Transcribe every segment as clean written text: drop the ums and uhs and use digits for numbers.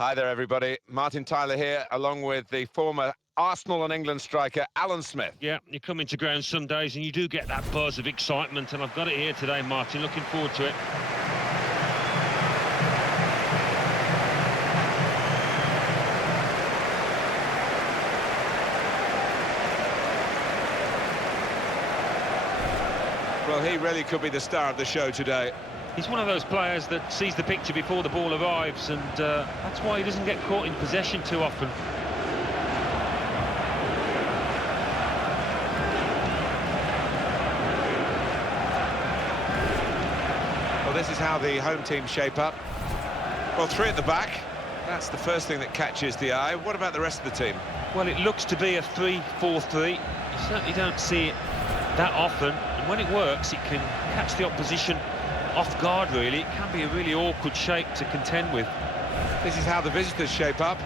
Hi there, everybody. Martin Tyler here, along with the former Arsenal and England striker, Alan Smith. Yeah, you come into ground some days and you do get that buzz of excitement, and I've got it here today, Martin. Looking forward to it. Well, he really could be the star of the show today. He's one of those players that sees the picture before the ball arrives, and that's why he doesn't get caught in possession too often. Well, this is how the home team shape up. Well, three at the back. That's the first thing that catches the eye. What about the rest of the team? Well, it looks to be a 3-4-3. You certainly don't see it that often, and when it works, it can catch the opposition off guard, really. It can be a really awkward shape to contend with. This is how the visitors shape up.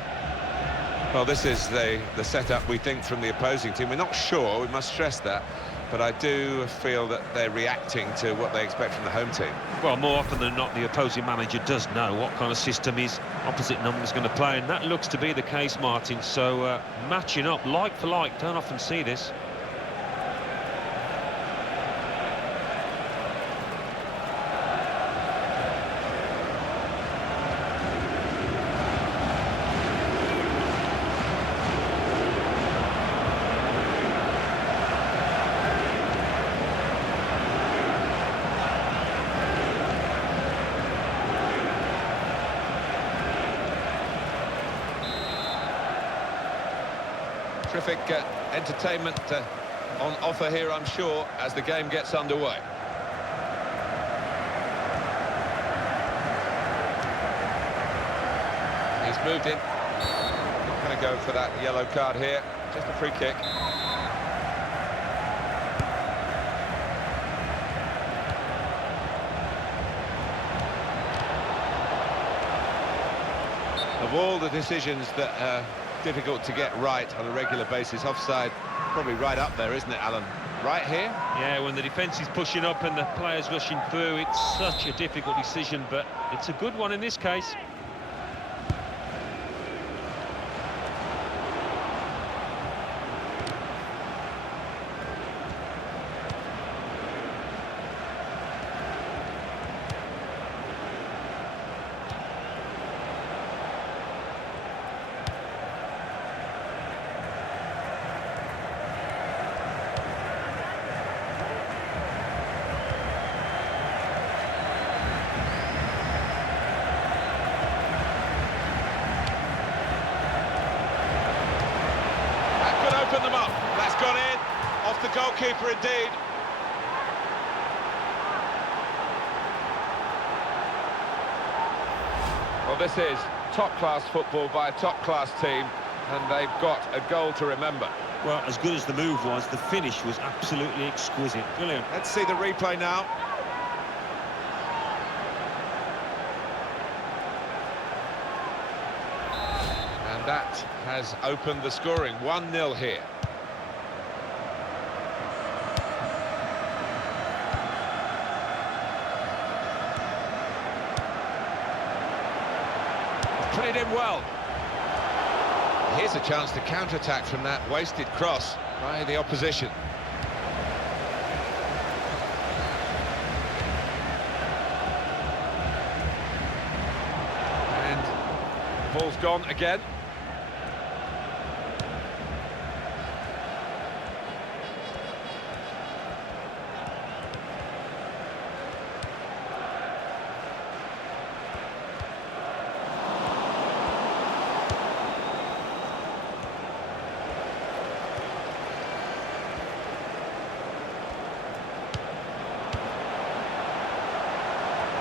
Well, this is the setup, we think, from the opposing team. We're not sure, we must stress that, but I do feel that they're reacting to what they expect from the home team. Well, more often than not, the opposing manager does know what kind of system his opposite number is going to play, and that looks to be the case, Martin. So, matching up like for like, don't often see this. Terrific entertainment on offer here, I'm sure, as the game gets underway. He's moved in. Not going to go for that yellow card here. Just a free kick. Of all the decisions that are difficult to get right on a regular basis, offside probably right up there, isn't it, Alan? Right here? Yeah, when the defence is pushing up and the players rushing through, it's such a difficult decision, but it's a good one in this case. Open them up. That's gone in. Off the goalkeeper indeed. Well, this is top-class football by a top-class team, and they've got a goal to remember. Well, as good as the move was, the finish was absolutely exquisite. Brilliant. Let's see the replay now. And that has opened the scoring. 1-0 here. Put it in well. Here's a chance to counter-attack from that wasted cross by the opposition. And ball's gone again.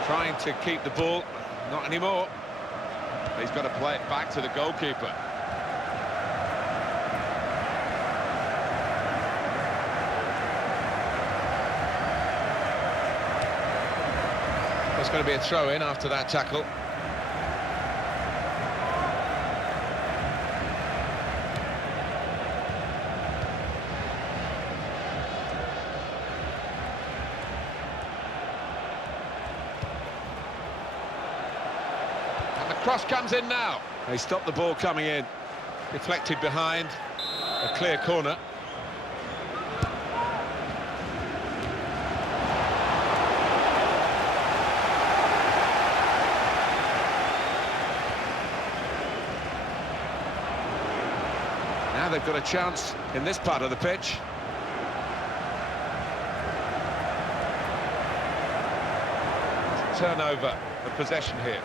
Trying to keep the ball, not anymore. He's got to play it back to the goalkeeper. There's going to be a throw-in after that tackle. Cross comes in now. They stopped the ball coming in. Deflected behind. A clear corner. Now they've got a chance in this part of the pitch. Turnover of possession here.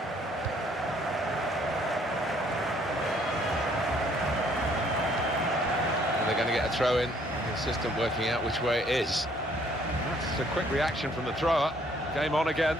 And they're going to get a throw in. Consistent working out which way it is. That's a quick reaction from the thrower. Game on again.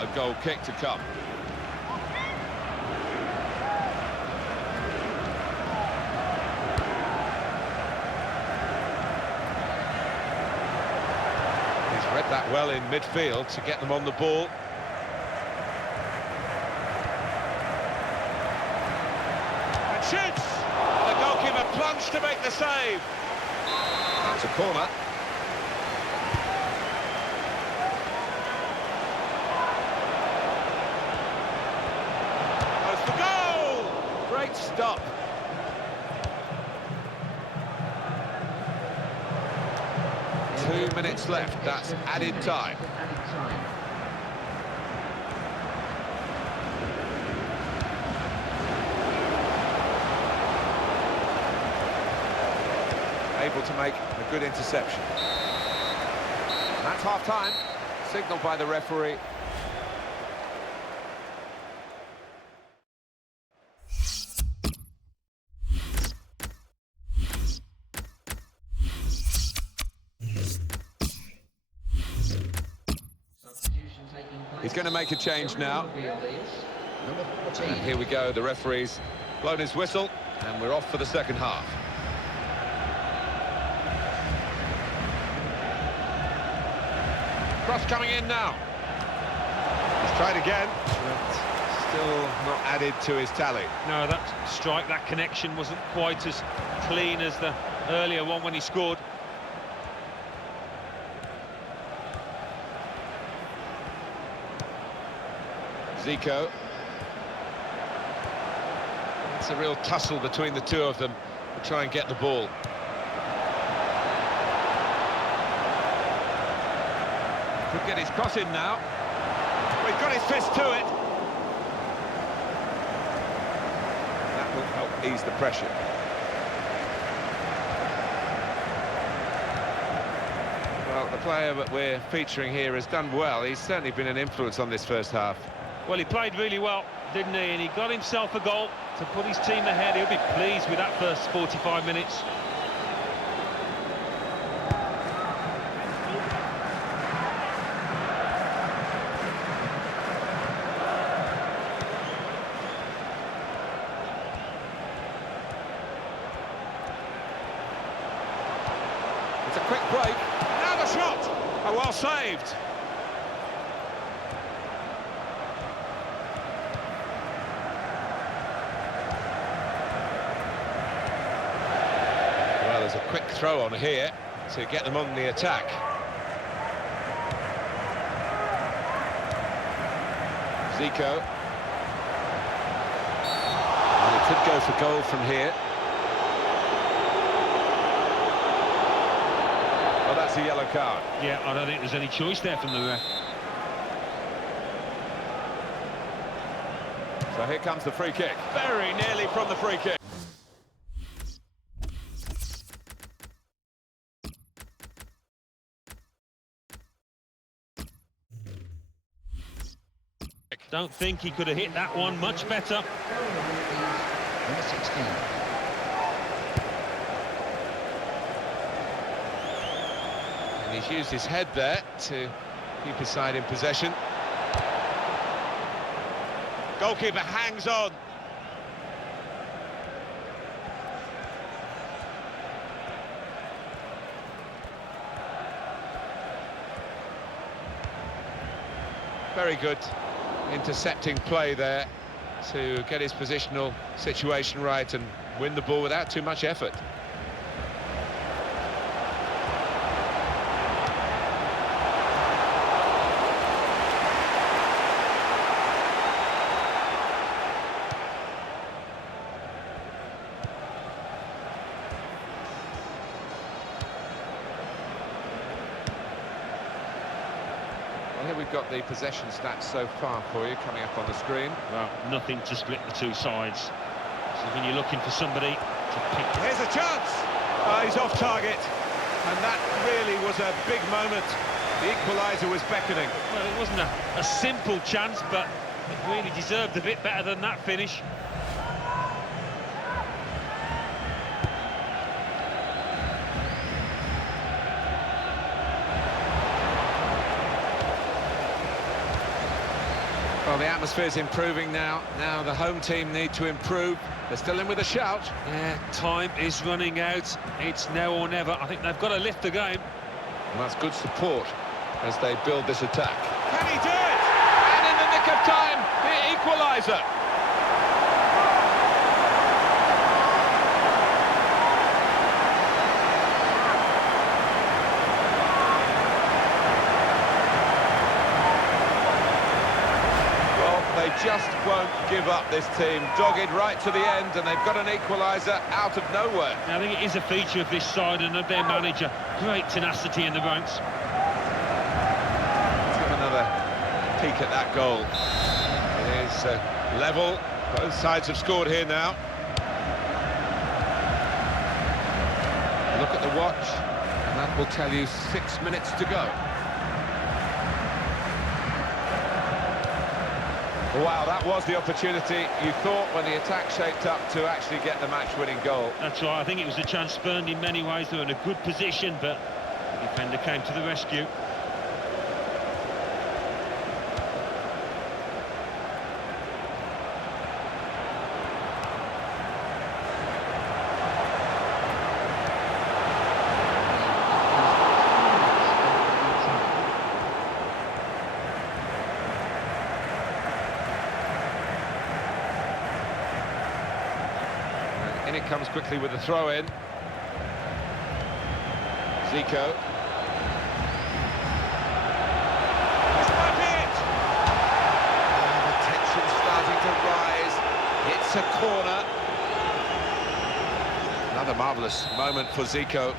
A goal kick to come. He's read that well in midfield to get them on the ball. And shoots! The goalkeeper plunged to make the save. That's a corner. Great stop. Two minutes left, that's added time. Able to make a good interception. And that's half-time, signalled by the referee. He's going to make a change now. And here we go, the referee's blown his whistle, and we're off for the second half. Cross coming in now. He's tried again, but still not added to his tally. No, that strike, that connection wasn't quite as clean as the earlier one when he scored. Zico. It's a real tussle between the two of them to try and get the ball. Could get his cross in now. We've got his fist to it. That will help ease the pressure. Well, the player that we're featuring here has done well. He's certainly been an influence on this first half. Well, he played really well, didn't he? And he got himself a goal to put his team ahead. He'll be pleased with that first 45 minutes. It's a quick break. Now the shot! Oh, well saved. There's a quick throw on here to get them on the attack. Zico. And he could go for goal from here. Well, that's a yellow card. Yeah, I don't think there's any choice there from the ref. So here comes the free kick. Very nearly from the free kick. Don't think he could have hit that one much better. Number 16. And he's used his head there to keep his side in possession. Goalkeeper hangs on. Very good intercepting play there to get his positional situation right and win the ball without too much effort. Well, here we've got the possession stats so far for you coming up on the screen. Well, nothing to split the two sides. So when you're looking for somebody to pick... Here's a chance! He's off target, and that really was a big moment. The equaliser was beckoning. Well, it wasn't a simple chance, but it really deserved a bit better than that finish. Well, the atmosphere's improving now. Now the home team need to improve. They're still in with a shout. Yeah, time is running out. It's now or never. I think they've got to lift the game. And that's good support as they build this attack. Can he do it? And in the nick of time, the equaliser. They just won't give up, this team. Dogged right to the end, and they've got an equaliser out of nowhere. I think it is a feature of this side and of their manager. Great tenacity in the ranks. Let's have another peek at that goal. It is level. Both sides have scored here now. Look at the watch, and that will tell you 6 minutes to go. Wow, that was the opportunity you thought when the attack shaped up to actually get the match-winning goal. That's right, I think it was a chance spurned in many ways. They were in a good position, but the defender came to the rescue. In it comes quickly with the throw-in. Zico. This might be it! The tension's starting to rise. It's a corner. Another marvellous moment for Zico.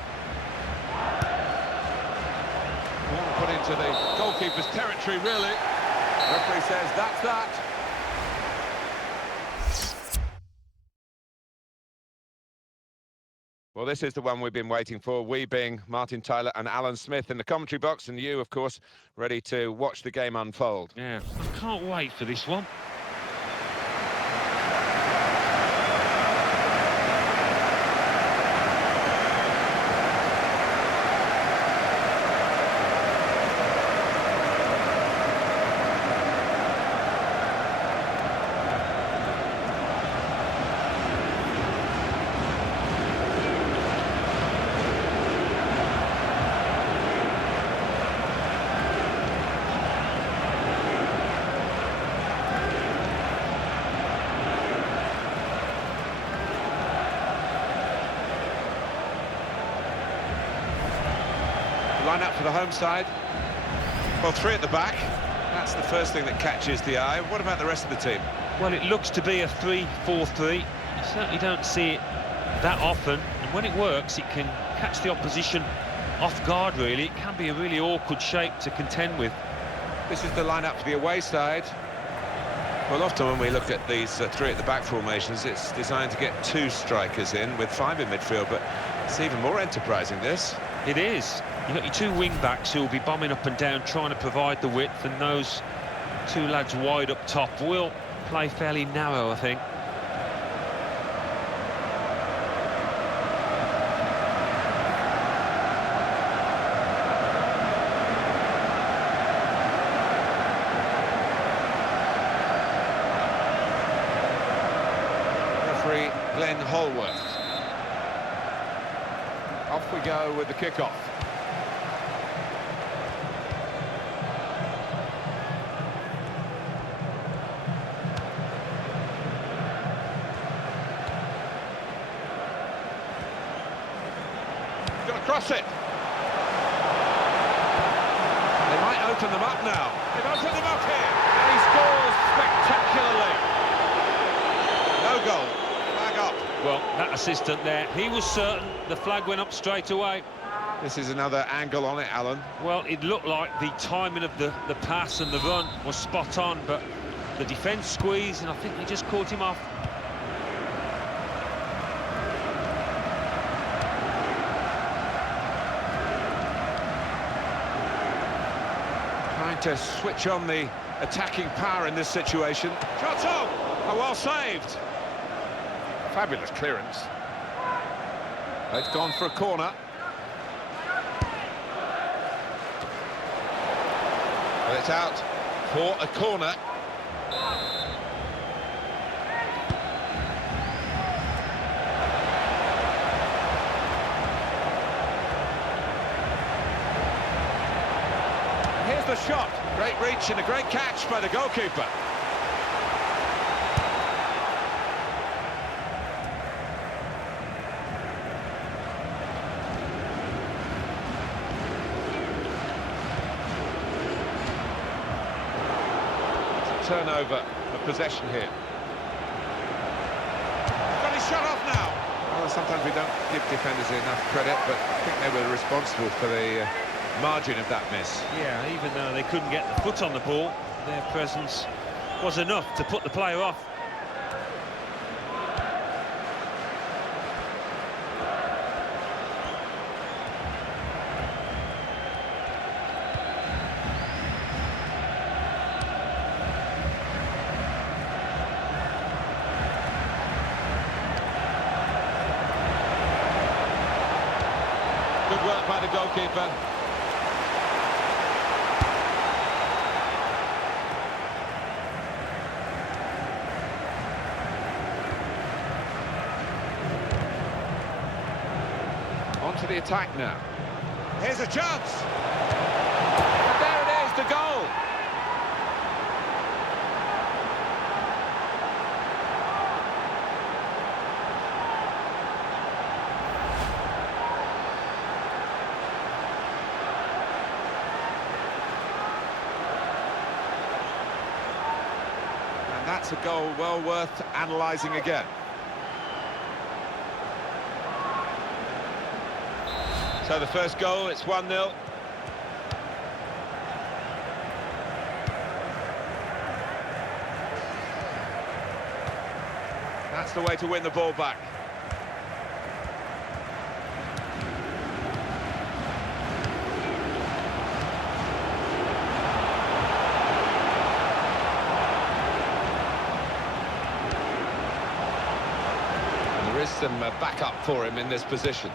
Ball put into the goalkeeper's territory, really. Referee says that's that. Well, this is the one we've been waiting for, we being Martin Tyler and Alan Smith in the commentary box, and you, of course, ready to watch the game unfold. Yeah, I can't wait for this one. Line up for the home side. Well, three at the back. That's the first thing that catches the eye. What about the rest of the team? Well, it looks to be a 3-4-3. You certainly don't see it that often. And when it works, it can catch the opposition off guard, really. It can be a really awkward shape to contend with. This is the line-up for the away side. Well, often when we look at these three at the back formations, it's designed to get two strikers in with five in midfield, but it's even more enterprising, this. It is. You've got your two wing-backs who will be bombing up and down, trying to provide the width, and those two lads wide up top will play fairly narrow, I think. Referee Glenn Holworth. Off we go with the kickoff. going to cross it. They might open them up now. They've opened them up here. And he scores spectacularly. No goal. Flag up. Well, that assistant there, he was certain the flag went up straight away. This is another angle on it, Alan. Well, it looked like the timing of the pass and the run was spot on, but the defence squeezed, and I think they just caught him off. Trying to switch on the attacking power in this situation. Shot on! Oh, well saved. Fabulous clearance. It's gone for a corner. Well, it's out for a corner. And here's the shot. Great reach and a great catch by the goalkeeper. Turnover of possession here. Got his shot off now. Well, sometimes we don't give defenders enough credit, but I think they were responsible for the margin of that miss. Yeah, even though they couldn't get the foot on the ball, their presence was enough to put the player off. Good work by the goalkeeper. On to the attack now. Here's a chance. And there it is, the goal. And that's a goal well worth analysing again. So the first goal, it's 1-0. That's the way to win the ball back. And there is some backup for him in this position.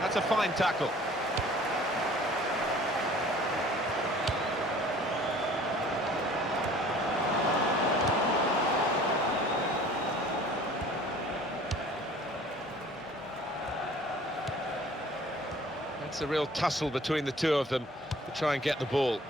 That's a fine tackle. That's a real tussle between the two of them to try and get the ball.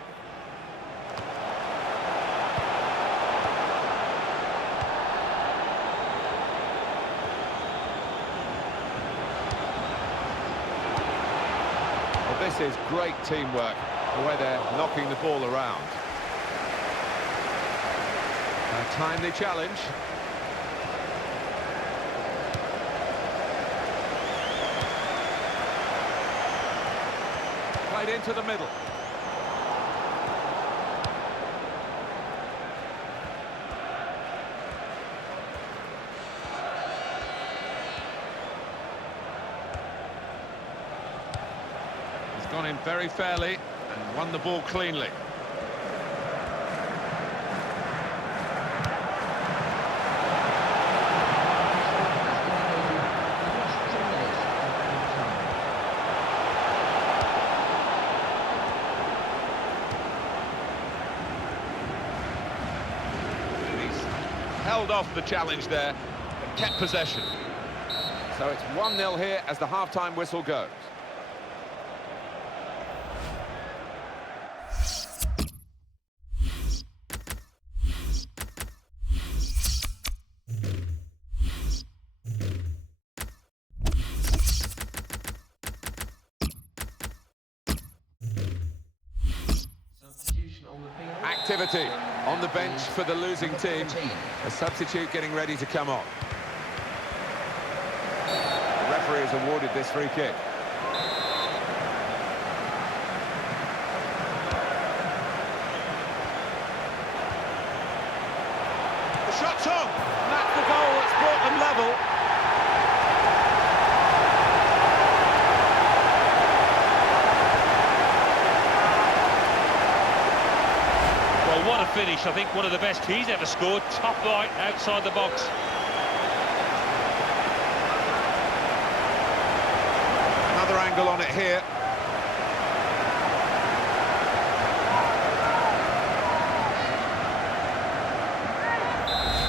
This is great teamwork, the way they're knocking the ball around. A timely challenge. Played into the middle. Gone in very fairly and won the ball cleanly. And he's held off the challenge there and kept possession. So it's 1-0 here as the half-time whistle goes. activity on the bench for the losing team. 14. A substitute getting ready to come on. The referee has awarded this free kick. The shot's on, and that's the goal that's brought them level. Well, what a finish. I think one of the best he's ever scored. Top right, outside the box. Another angle on it here.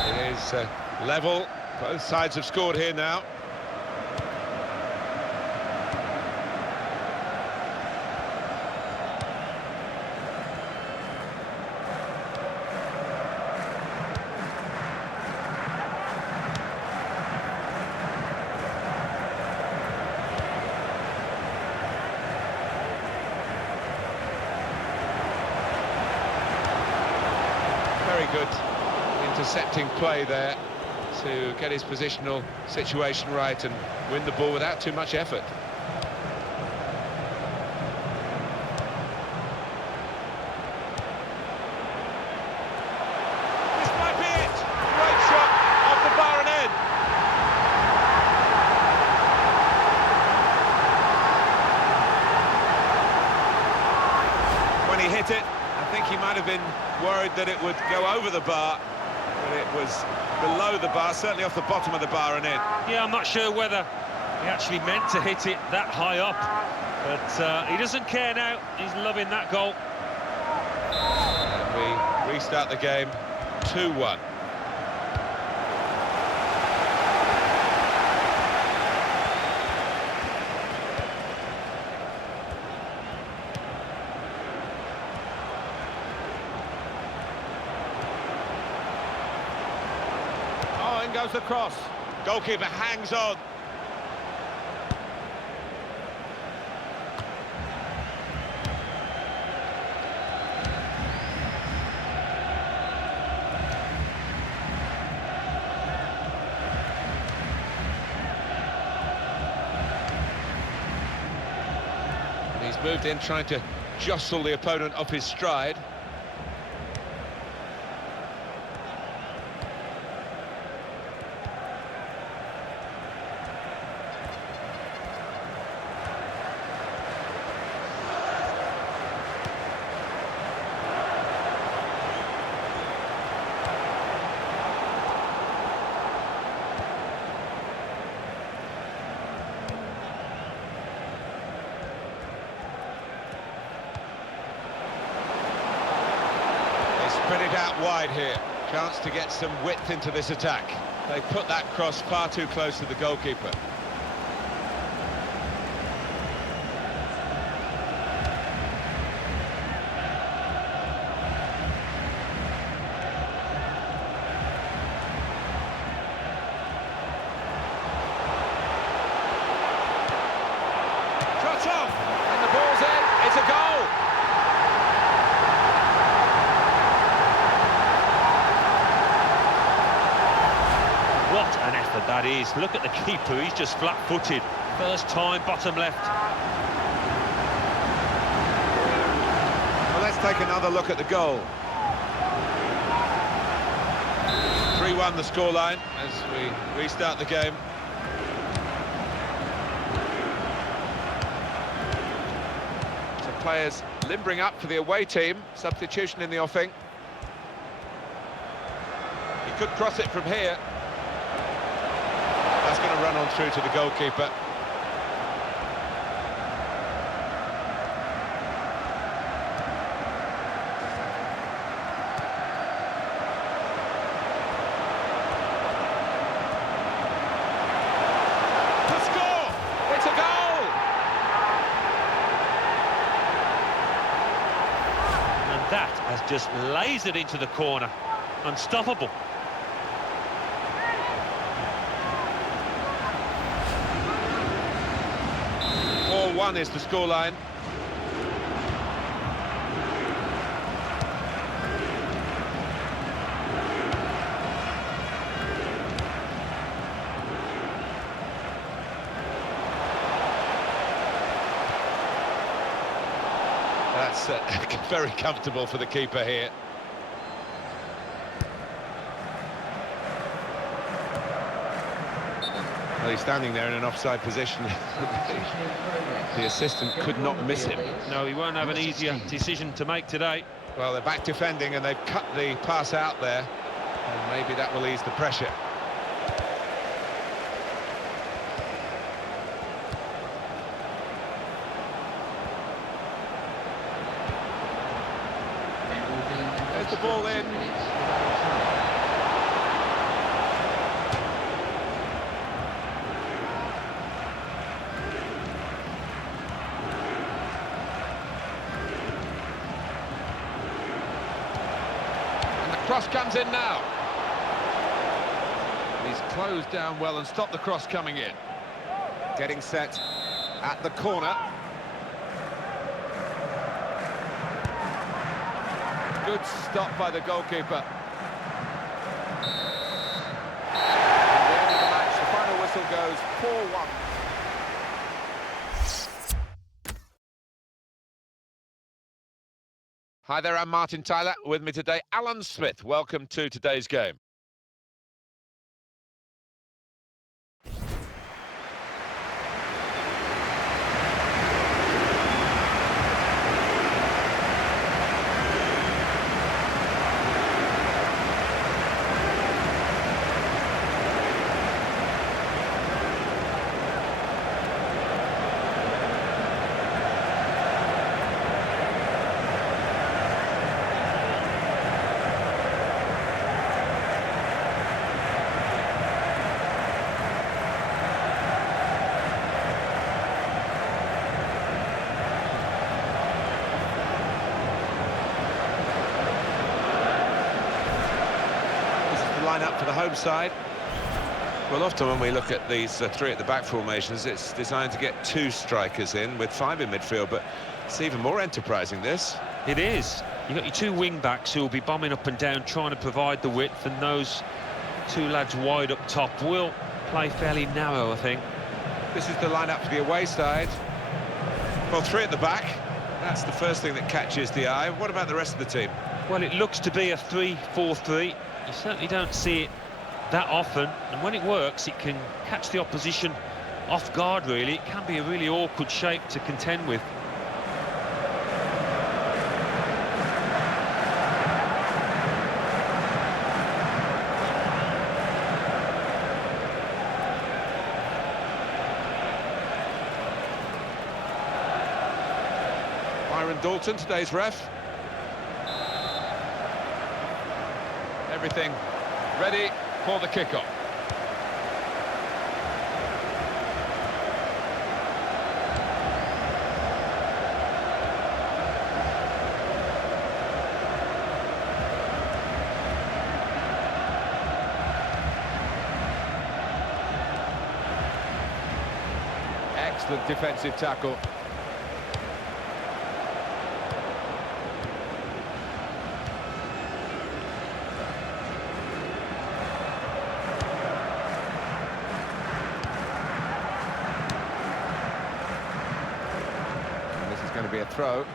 It is level. Both sides have scored here now. Very good intercepting play there to get his positional situation right and win the ball without too much effort. This might be it! Great shot off the bar and in. When he hit it, I think he might have been worried that it would go over the bar, but it was below the bar, certainly off the bottom of the bar and in. Yeah, I'm not sure whether he actually meant to hit it that high up, but he doesn't care now. He's loving that goal. And we restart the game 2-1. Oh, in goes the cross. Goalkeeper hangs on. And he's moved in trying to jostle the opponent off his stride. Spread it out wide here. Chance to get some width into this attack. They put that cross far too close to the goalkeeper. Shot off, and the ball's in. It's a goal. What an effort that is. Look at the keeper, he's just flat-footed. First time, bottom left. Well, let's take another look at the goal. 3-1 the scoreline as we restart the game. Some players limbering up for the away team. Substitution in the offing. He could cross it from here. That's going to run on through to the goalkeeper. To score! It's a goal! And that has just lasered into the corner. Unstoppable. 4-1 is the scoreline. That's very comfortable for the keeper here. Well, he's standing there in an offside position. The assistant could not miss him. No, he won't have an easier decision to make today. Well, they're back defending and they've cut the pass out there. And maybe that will ease the pressure. There's the ball in. Cross comes in now. He's closed down well and stopped the cross coming in. Getting set at the corner. Good stop by the goalkeeper. At the end of the match, the final whistle goes 4-1. Hi there, I'm Martin Tyler. With me today, Alan Smith. Welcome to today's game. Line-up for the home side. Well, often when we look at these three at the back formations, it's designed to get two strikers in with five in midfield, but it's even more enterprising, this. It is. You've got your two wing-backs who will be bombing up and down, trying to provide the width, and those two lads wide up top will play fairly narrow, I think. This is the line-up for the away side. Well, three at the back. That's the first thing that catches the eye. What about the rest of the team? Well, it looks to be a 3-4-3. You certainly don't see it that often, and when it works, it can catch the opposition off guard, really. It can be a really awkward shape to contend with. Byron Dalton, today's ref. Everything ready for the kickoff. Excellent defensive tackle. Going to be a throw.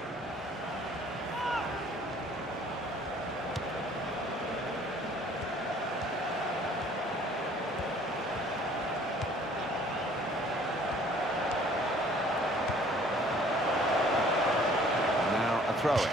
Now a throw-in.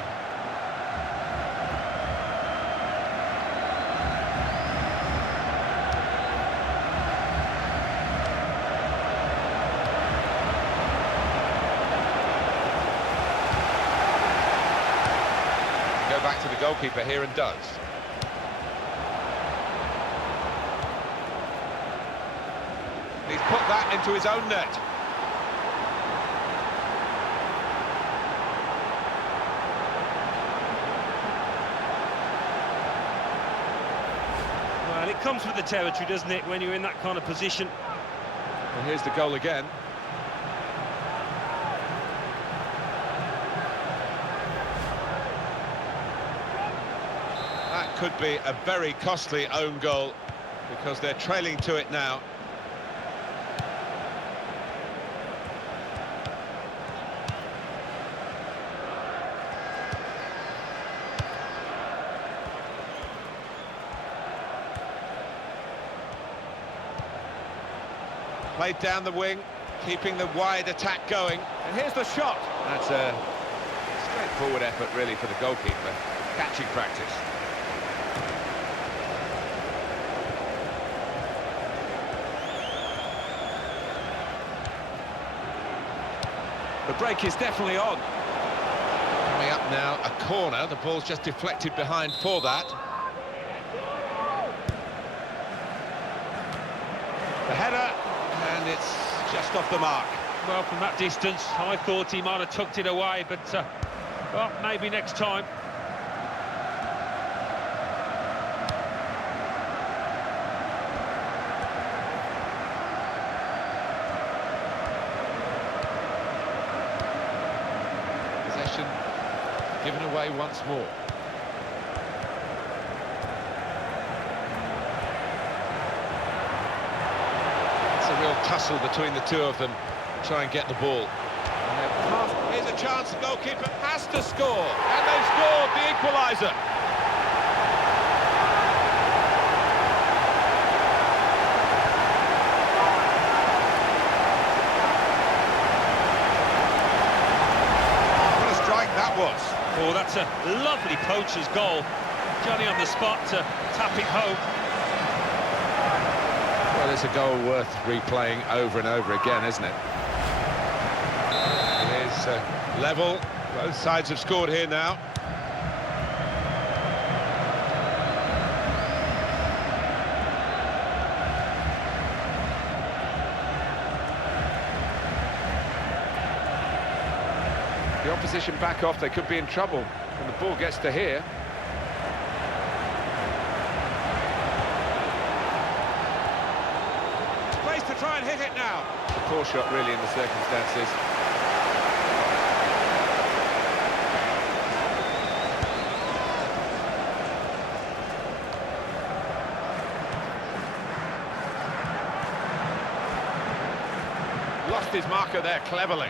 Back to the goalkeeper here and does. He's put that into his own net. Well, it comes with the territory, doesn't it, when you're in that kind of position. And here's the goal again. That could be a very costly own goal because they're trailing to it now. Played down the wing, keeping the wide attack going. And here's the shot. That's a straightforward effort, really, for the goalkeeper. Catching practice. The break is definitely on. Coming up now, a corner. The ball's just deflected behind for that. The header, and it's just off the mark. Well, from that distance, I thought he might have tucked it away, but well, maybe next time. Possession given away once more. It's a real tussle between the two of them. Try and get the ball. Here's a chance, the goalkeeper has to score, and they've scored the equaliser. What a strike that was. Oh, that's a lovely poacher's goal. Johnny on the spot to tap it home. Well, it's a goal worth replaying over and over again, isn't it? It is level. Both sides have scored here now. The opposition back off, they could be in trouble when the ball gets to here. Space to try and hit it now. A poor shot, really, in the circumstances. Lost his marker there cleverly.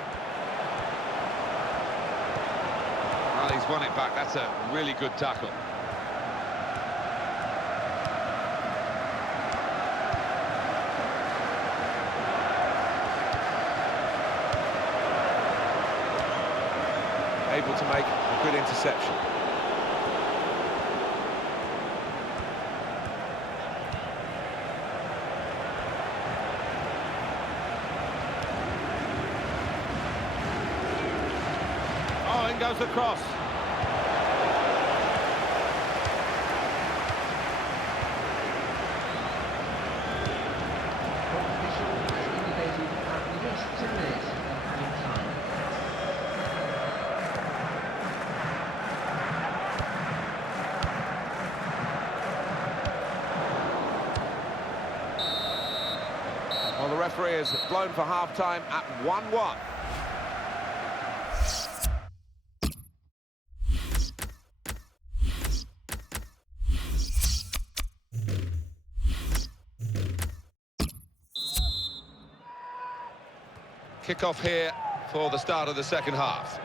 Well, he's won it back. That's a really good tackle. Able to make a good interception. Oh, in goes the cross. Official has indicated at least 2 minutes of added time. Well, the referee has blown for half-time at 1-1. Kick-off here for the start of the second half.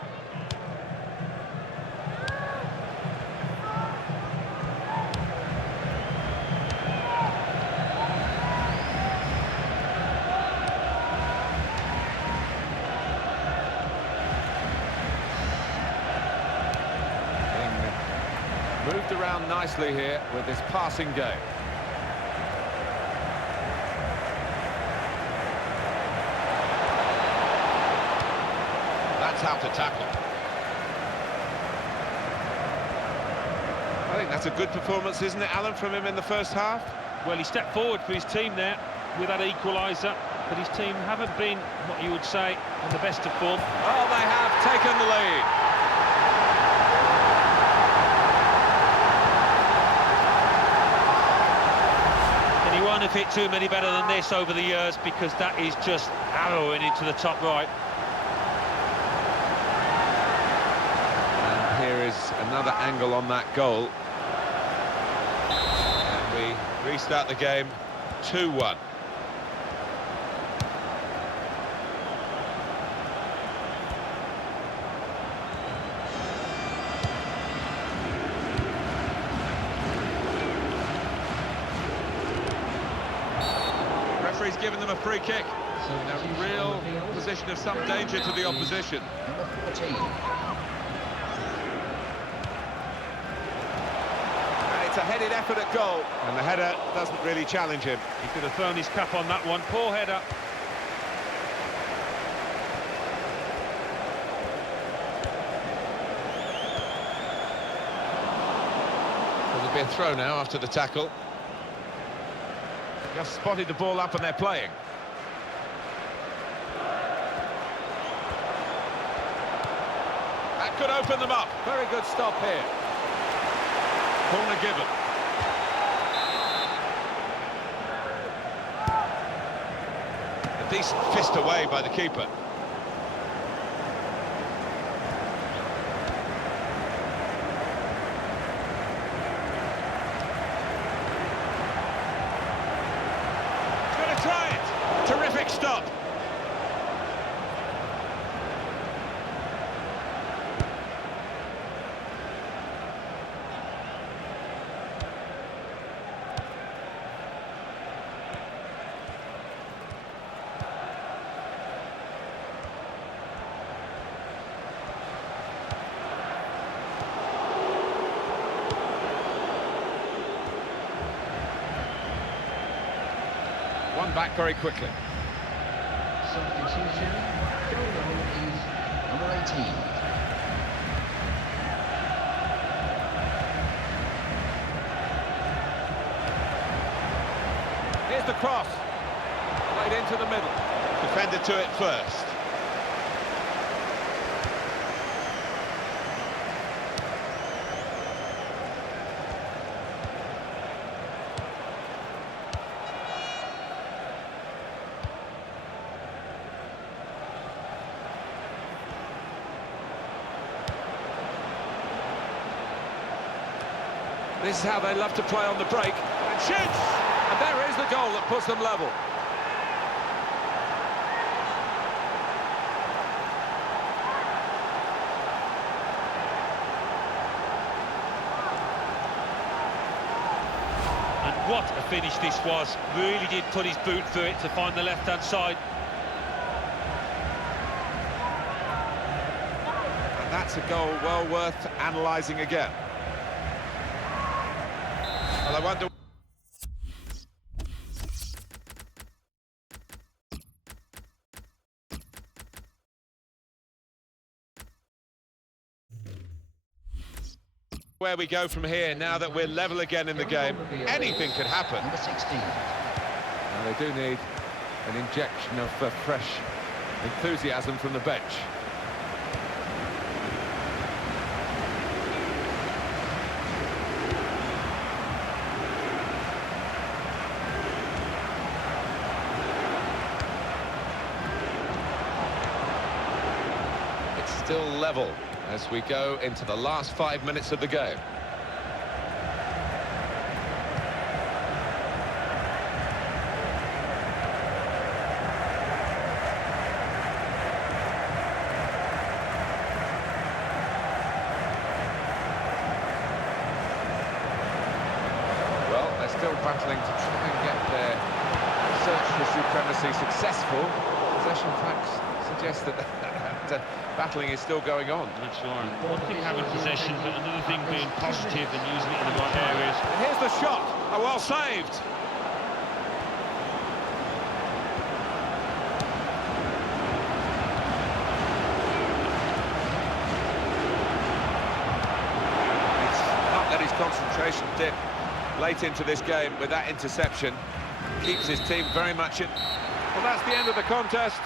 Being moved around nicely here with this passing game. That's how to tackle. I think that's a good performance, isn't it, Alan, from him in the first half? Well, he stepped forward for his team there with that equaliser, but his team haven't been, what you would say, on the best of form. Oh, they have taken the lead. And he won't have hit too many better than this over the years, because that is just arrowing into the top right. Here is another angle on that goal. And we restart the game 2-1. Referee's given them a free kick. In a real position of some danger to the opposition. Number 14. And it's a headed effort at goal. And the header doesn't really challenge him. He could have thrown his cap on that one. Poor header. There'll be a throw now after the tackle. Just spotted the ball up and they're playing. That could open them up. Very good stop here. Corner given. A decent fist away by the keeper. Try it! Terrific stop! One back very quickly. Substitution. Going on is number 18. Here's the cross. Played into the middle. Defender to it first. This is how they love to play on the break. And shoots! And there is the goal that puts them level. And what a finish this was. Really did put his boot through it to find the left-hand side. And that's a goal well worth analysing again. Well, I wonder... where we go from here now that we're level again in the game. Anything could happen. Number 16. And they do need an injection of fresh enthusiasm from the bench. It's still level as we go into the last 5 minutes of the game. Well, they're still battling to try and get their search for supremacy successful. Possession facts suggest that battling is still going on. That's right. One thing having possession, but another thing being positive and using it in the right areas. And here's the shot. Oh, well saved. He's not let his concentration dip late into this game with that interception. Keeps his team very much in. Well, that's the end of the contest.